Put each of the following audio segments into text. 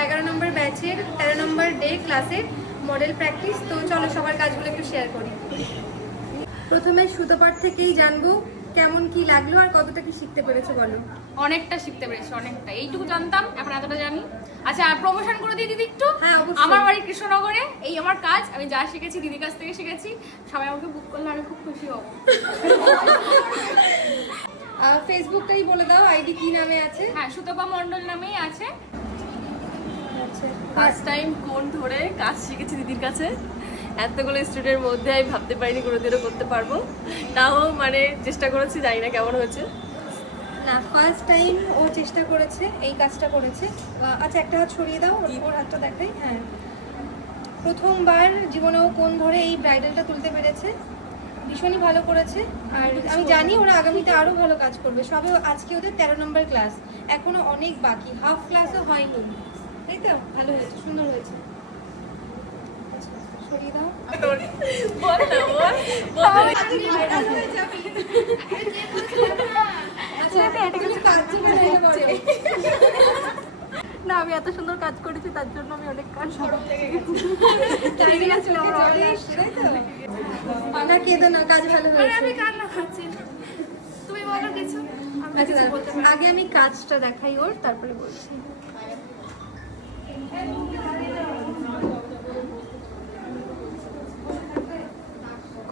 11 নম্বর ব্যাচের 13 নম্বর ডে ক্লাসের model practice. তো চলো সবার কাজগুলো একটু শেয়ার করি। প্রথমে সুতোপাট থেকেই জানবো কেমন কি লাগলো আর কতটা কি শিখতে পেরেছো বলো। অনেকটা শিখতে পেরেছি, অনেকটা। এইটুকু জানতাম, এখন এতটা জানি। আচ্ছা, আর প্রমোশন করে দিয়ে দিদি একটু। হ্যাঁ, অবশ্যই। আমার বাড়ি কৃষ্ণনগরে, এই আমার কাজ। আমি যা শিখেছি দিদির কাছ থেকে শিখেছি। সবাই আমাকে বুক করলে আমি খুব খুশি হব। ফেসবুকটাই বলে দাও, আইডি কি নামে আছে? হ্যাঁ, সুতপা মণ্ডল নামেই আছে। আচ্ছা, ফার্স্ট টাইম কোন ধরে কাজ শিখেছি দিদির কাছে। এতগুলো স্টুডেন্টের মধ্যে আমি ভাবতে পারিনি কোনোদিনও করতে পারবো, তাও মানে চেষ্টা করেছি, জানি না কেমন হয়েছে। না, ফার্স্ট টাইম ও চেষ্টা করেছে, এই কাজটা করেছে। আচ্ছা, একটা হাত ছড়িয়ে দাও, ওর হাতটা দেখাই। হ্যাঁ, প্রথমবার জীবনে ও কোন ধরে এই ব্রাইডালটা তুলতে পেরেছে, ভীষণই ভালো করেছে। আর আমি জানি ওরা আগামীতে আরও ভালো কাজ করবে। সবে আজকে ওদের 13 নম্বর ক্লাস, এখনো অনেক বাকি, হাফ ক্লাসও হয়নি, তাই তো? ভালো হয়েছে, সুন্দর হয়েছে। আচ্ছা, সরিয়ে দাও। বল না, বল। আচ্ছা, তুমি কাজ করে বলো। না, আমি এত সুন্দর কাজ করেছি, তার জন্য আমি অনেক কাজ সরব লেগে না, কেঁদো না, কাজ ভালো হয়েছে। আমি কান্না খাচ্ছি, তুমি বলো কিছু। আচ্ছা, আগে আমি কাজটা দেখাই ওর, তারপরে বলছি।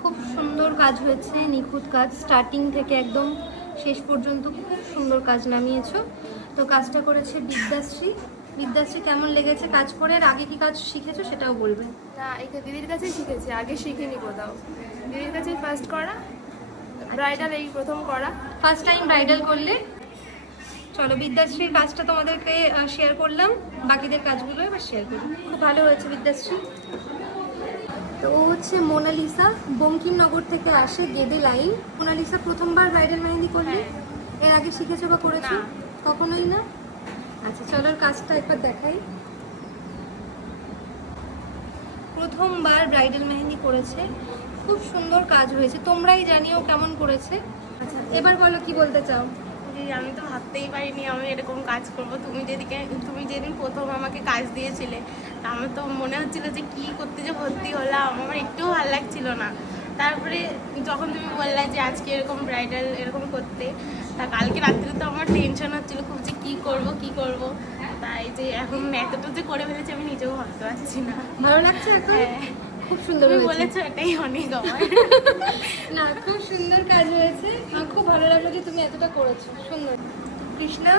খুব সুন্দর কাজ হয়েছে, নিখুঁত কাজ, স্টার্টিং থেকে একদম শেষ পর্যন্ত খুব সুন্দর কাজ নামিয়েছো। তো কাজটা করেছে বিদ্যাশ্রী। বিদ্যাশ্রী, কেমন লেগেছে কাজ করে? আর আগে কি কাজ শিখেছো সেটাও বলবে। না, এটা দিদির কাছেই শিখেছি, আগে শিখিনি কোথাও। দিদির কাছেই ফার্স্ট করা, ব্রাইডাল এই প্রথম করা। ফার্স্ট টাইম ব্রাইডাল করলে। চলো, বিদ্যাশ্রীর কাজটা তোমাদেরকে শেয়ার করলাম, বাকিদের কাজগুলো এবার শেয়ার করি। খুব ভালো হয়েছে বিদ্যাশ্রী। তো ও হচ্ছে মোনালিসা, বঙ্কিমনগর থেকে আসে, গেদে লাইন। মোনালিসা, প্রথমবার ব্রাইডাল মেহেন্দি করলে? এর আগে শিখেছো বা করেছো? না। কখনোই না? আচ্ছা, চলো ওর কাজটা একবার দেখাই। প্রথমবার ব্রাইডাল মেহেন্দি করেছে, খুব সুন্দর কাজ হয়েছে। তোমরাই জানিও কেমন করেছে। আচ্ছা, এবার বলো কি বলতে চাও। আমি তো ভাবতেই পারিনি আমি এরকম কাজ করব। তুমি যেদিন প্রথম আমাকে কাজ দিয়েছিলে, তা আমার তো মনে হচ্ছিল যে কি করতে যে ভর্তি হলাম, আমার একটুও ভালো লাগছিল না। তারপরে যখন তুমি বললে যে আজকে এরকম ব্রাইডাল এরকম করতে, তা কালকে রাত্রে তো আমার টেনশন হচ্ছিল খুব যে কী করব। তাই যে এখন এতটা যে করে ফেলেছি আমি নিজেও ভাবতে পারছি না। ভালো লাগছে এখন? হ্যাঁ, খুব সুন্দর তুমি হয়েছে। বলেছো এটাই অনেক আমার। না, খুব সুন্দর কাজ হয়েছে। আমার খুব ভালো লাগলো যে তুমি এতটা করেছো, সুন্দর। কৃষ্ণা,